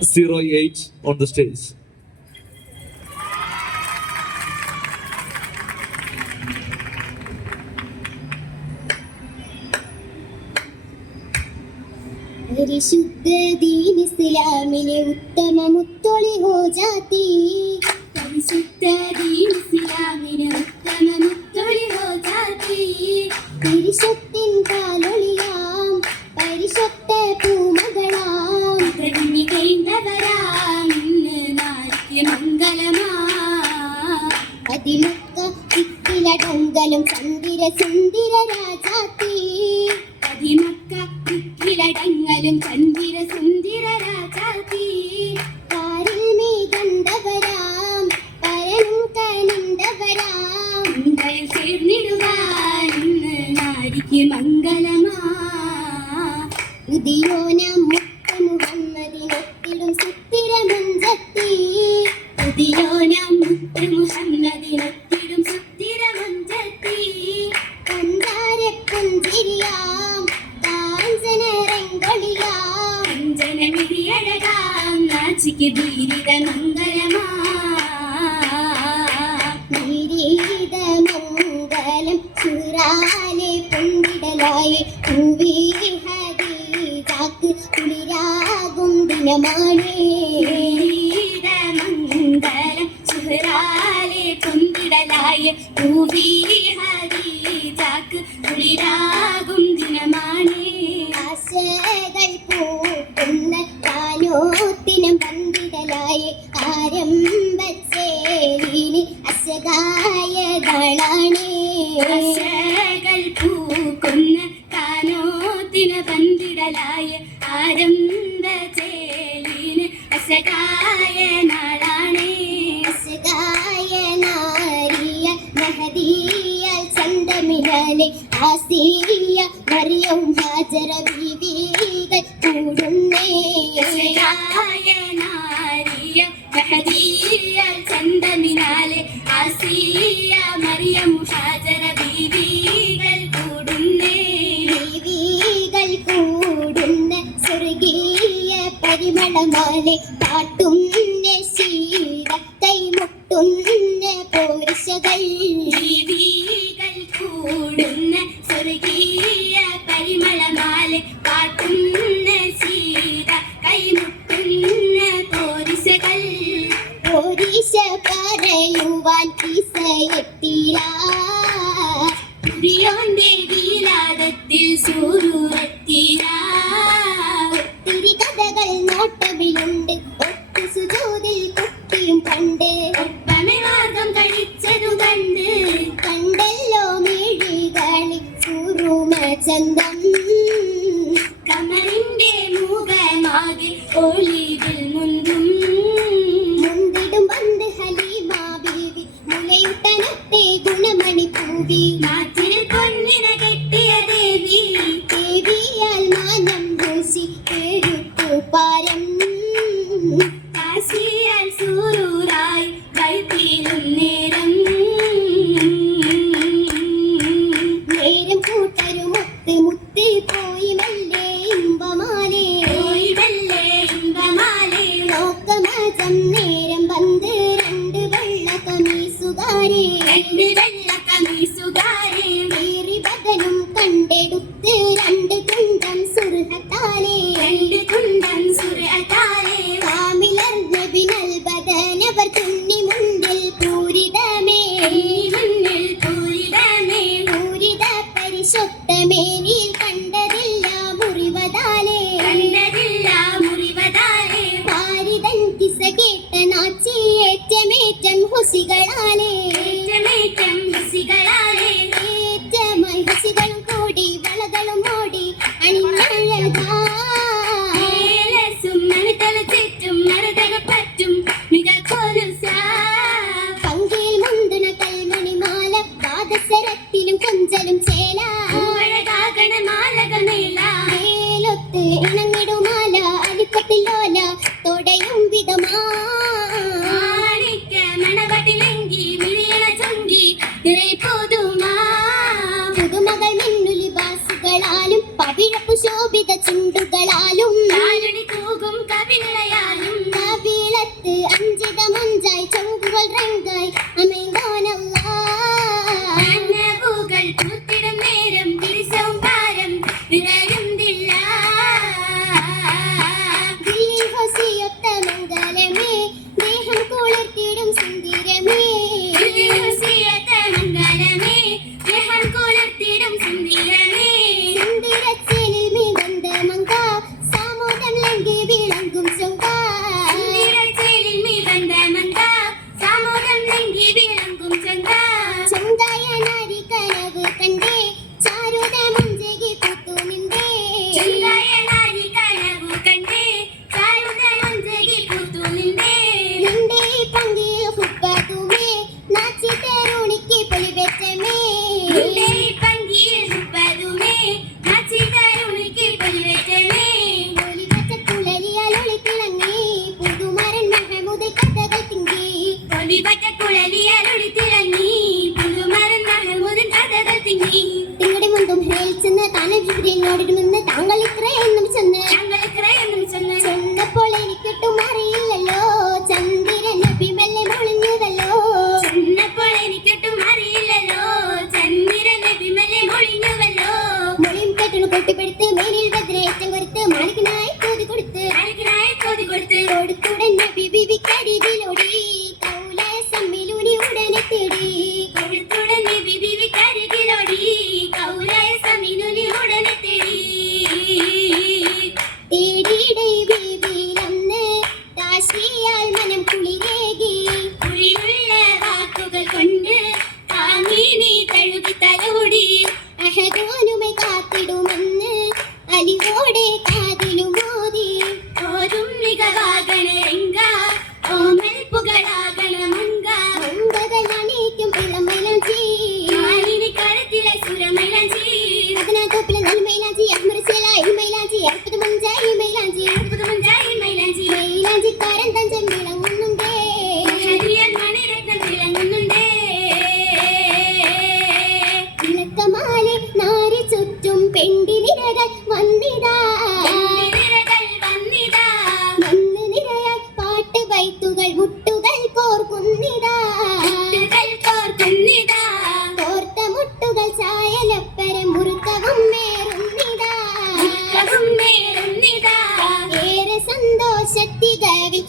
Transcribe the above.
08 on the stage. പരിശുദ്ധ ദീൻ ഇസ്ലാമിലെ ഉത്തമ മുത്തൊളി ഹോ ജാതി പരിശുദ്ധ ദീൻ ഇസ്ലാമിലെ ഉത്തമ മുത്തൊളി ഹോ ജാതി പരിശുദ്ധിൻ കാലൊളിയാം പരിശുദ്ധ പൂമകളാം കഴിഞ്ഞു കഴിഞ്ഞവരാം ഇന്ന് നാൾക്ക് മംഗളമാ അതിമക്ക ദിക്കിലടങ്കലും ചന്ദിര സുന്ദര രാജാത്തി അതിമക്ക ദിക്കിലടങ്ങലും ചന്ദിര സുന്ദര രാജാത്തി കാരിൽ മീ കണ്ടവരാം പരനും കനണ്ടവരാം ചേർന്നിടുവാൻ ഇന്ന് നാരിക്ക് മംഗളമാ പുതിയോനം മുത്ത മുഹമ്മദിനൊത്തിടും സുത്തിര മഞ്ചത്തി പുതിയോനം മുത്ത മുഹമ്മദിനൊത്തിടും സുത്തിര മഞ്ചത്തി പഞ്ചാര പുഞ്ചിരിയാം കാഞ്ചന രംഗൊളിയാം അഞ്ജനമിരിയഴകാം നാച്ചിക്ക് ബീരിത മംഗളമാ ബീരിത മംഗളം ചുറാലെ പൊന്തിടലായി പൂവി ഹദീജാക്ക് കുളിരാകും ദിനമാണേ ബീരിത മംഗളം ചുറാലെ പൊന്തിടലായി പൂവി ഹദീജാക്ക് കുളിരാകും ദിനമാണേ ആശകൾ പൂക്കുന്ന കാലോത്തിനം പന്തിടലായി ആരംഭച്ചേലിന് അശകായകളാണേ ആശകൾ പൂക്കുന്ന കാലോത്തിന പന്തിടലായി ആരംഭച്ചേലിന് അശകായ നാളാണേ അശകായ നാരിയ മഹദിയ ചന്തമിലാലെ ആസിയ മറിയം ഹാജറ ബീവികൾ കൂടുന്നേ അശകായ നാരിയ മഹദിയ ചന്തമിലാലെ ആസിയ മറിയം ഹാജറ ബീവികൾ കൂടുന്നേ ബീവികൾ കൂടുന്ന സ്വർഗീയ പരിമളമാലെ പാട്ടുന്ന ശീല കൈമുട്ടുന്ന പോരുഷകൾ ബീവികൾ കൂടുന്ന സ്വർഗീയ പരിമളമാലെ പാട്ടുന്ന ശീല കൈമുട്ടുന്ന പോരുഷകൾ പോരിശ പറയുവാൻ കിസയെത്തില്ല പുരിയോന്റെ വീലാടത്തിൽ സൂറുവെത്തില്ല ഒത്തിരി കഥകൾ നോട്ടവിലുണ്ട് ഒത്തു സുജൂതിൽ കുട്ടിയും കണ്ട് ഒപ്പമേ മാർഗം കഴിച്ചതു കണ്ട് കണ്ടല്ലോ മിഴികളിൽ സൂറുമ ചന്തം കമറിന്റെ മുഖമാകെ ഒളിവിൽ മുന്തും മുന്തിടും പന്ത് ഹലീമ ബീവി മുലയുട്ടനത്തെ ഗുണമണി പൂവി നാട്ടിൽ പൊന്നിന കെട്ടിയ ദേവി ദേവിയാൽ മാനം ദോഷി പേരുത്തു പാരം കാശിയാൽ സൂറായി വൈത്തിലും നേരം നേരം കൂട്ടരുമൊത്ത് മുത്ത് പോയി മല്ലേ ഇമ്പമാലേ പോയി മല്ലേ ഇമ്പമാലേ നോക്കമാസം നേരം വന്ന് രണ്ട് വെള്ള കമീസുകാരെ രണ്ട് വെള്ള കമീസുകാരെ വേറി ബദനും കണ്ടെടുത്ത് രണ്ട് തുണ്ടം സുർഹത്താലേ രണ്ട് തുണ്ടം സുർഹത്താലേ കാമിലർന്ന ബിനൽ ബദനവർ തുന്നി മുണ്ടിൽ പൂരിതമേ മുന്നിൽ പൂരിതമേ പൂരിത പരിശുദ്ധമേനിൽ കണ്ടതില്ല മുറിവതാലേ കണ്ടതില്ല മുറിവതാലേ ഭാരിതൻ കിസ കേട്ട നാച്ചി ഏറ്റമേറ്റം ഹുസികളാലേ ഏറ്റമേറ്റം ഹുസികളാലേ ഏറ്റമായി ഹുസികളും കൂടി വളകളും ഓടി അണിഞ്ഞഴകാ ചുറ്റും മറുതക പറ്റും പങ്കിൽ മുന്തുണ കൽമണിമാല പാദസരത്തിലും കൊഞ്ചലും ചേല മേലൊത്ത് ഇണങ്ങിടുമാല അടിക്കത്തിലോല തൊടയും വിധമാ മണവട്ടിലെങ്കി മിഴിയണ ചൊങ്കി പുതുമകൾ മിന്നുലി ബാസുകളാലും പവിഴപ്പു ശോഭിത ചുണ്ടുകളാലും തൂകും കവികളയാലും ചൊത്ത് അഞ്ചിത മഞ്ചായി ചൊങ്കുകൾ രംഗായി അമൈന്തോനല്ലാ പൂകൾ പൂത്തിടും നേരം തിരിച്ചവും പാരം വിളരുന്നില്ല ഹൊസിയൊത്ത മംഗലമേ ദേഹം കുളിർത്തിടും സുന്ദരമേ ഹൊസിയൊത്ത മംഗലമേ ദേഹം കുളിർത്തിടും സുന്ദരമേ സുന്ദരച്ചേലിൽ മികந்த മങ്ക സാമോദം ലംഘി വിളങ്ങും ചൊങ്ക സുന്ദരച്ചേലിൽ മികந்த മങ്ക സാമോദം ലംഘി വിളങ്ങും ചൊങ്ക ചൊങ്കായ നാരി കനവ് കണ്ടേ ചാരുത മുഞ്ചകി പൂത്തു നിണ്ടേ ചൊങ്കായ നാരി കനവ് കണ്ടേ ചാരുത മുഞ്ചകി പൂത്തു നിണ്ടേ നിണ്ടേ പങ്കിൽ ഹുബ്ബതുമേ നാച്ചി തരുണിക്ക് പൊലിവെച്ചമേ നിണ്ടേ പങ്കിൽ ഹുബ്ബതുമേ നാച്ചി തരുണിക്ക് പൊലിവെച്ചമേ പൊലിവെച്ച കുഴലിയാൽ ഒളിത്തിളങ്ങി പുതുമരൻ മഹമൂദ് കഥകൾ തിങ്കി പൊലിവെച്ച കുഴലിയാൽ ഒളിത്തിളങ്ങി പുതുമരൻ മഹമൂദ് കഥകൾ തിങ്കി നിങ്ങളുടെ മുൻപും ഹേൽച്ചെന്ന് താനോടിടുമെന്ന് താങ്കൾ ഇത്രയൊന്നും ചെന്ന് ചെന്നപ്പോൾ എനിക്കിട്ടും അറിയില്ലല്ലോ ചന്ദ്രൻ നബി മെല്ലെ മൊളിഞ്ഞുവല്ലോ ചെന്നപ്പോൾ എനിക്കിട്ടും അറിയില്ലല്ലോ ചന്ദ്രൻ നബി മെല്ലെ മൊളിഞ്ഞുവല്ലോ മൊളിയും കെട്ടണു കൊട്ടിപ്പെടുത്ത് മേനിൽ ഭദ്രേറ്റം കൊടുത്ത് മാലികനായി കോതി കൊടുത്ത് കൊടുത്തുടൻ നബി ബിബി കരികിലോടി കൗലായ സമ്മിലൂനി ഉടനെ തേടി കൊടുത്തുടൻ നബി ബിബി കരികിലോടി കൗലായ സമ്മിലൂനി ഉടനെ തേടി തേടിയിടേ ബീബിയിലന്ന് ദാശിയാൽ മനം കുളിരേകി കുളിരുള്ള വാക്കുകൾ കൊണ്ട് താങ്ങി നീ തഴുകി തലോടി അഹദോനുമെ കാത്തിടുമെന്ന് അലിവോടെ കാതിലു മോദി ഓരും മികവാകണ രംഗ ഓമൽ പുകളാകണ മങ്ക മങ്കകൾ അണീക്കും ഇളമൈലഞ്ചി മാലിനി കരത്തിലെ സുരമൈലഞ്ചി അതിനകപ്പിലെ നൽമൈലാഞ്ചി അഹ്മരസേല ഇൽമൈലാഞ്ചി അർപ്പത മഞ്ചായി മൈലാഞ്ചി മൈലാഞ്ചിക്കാരൻ തഞ്ചം വിളങ്ങുന്നുണ്ടേ ഹരിയൻ മണിരത്നം വിളങ്ങുന്നുണ്ടേ വിളക്കമാലെ നാരി ചുറ്റും പെണ്ടിനിരകൾ വന്നിതാ വന്നു നിരയായി പാട്ട് ബൈത്തുകൾ മുട്ടുകൾ കോർക്കുന്നിതാ കോർത്ത മുട്ടുകൾ ചായലപ്പരം മുറുക്കവും മേറുന്നിതാ ഏറെ സന്തോഷത്തികവിൽ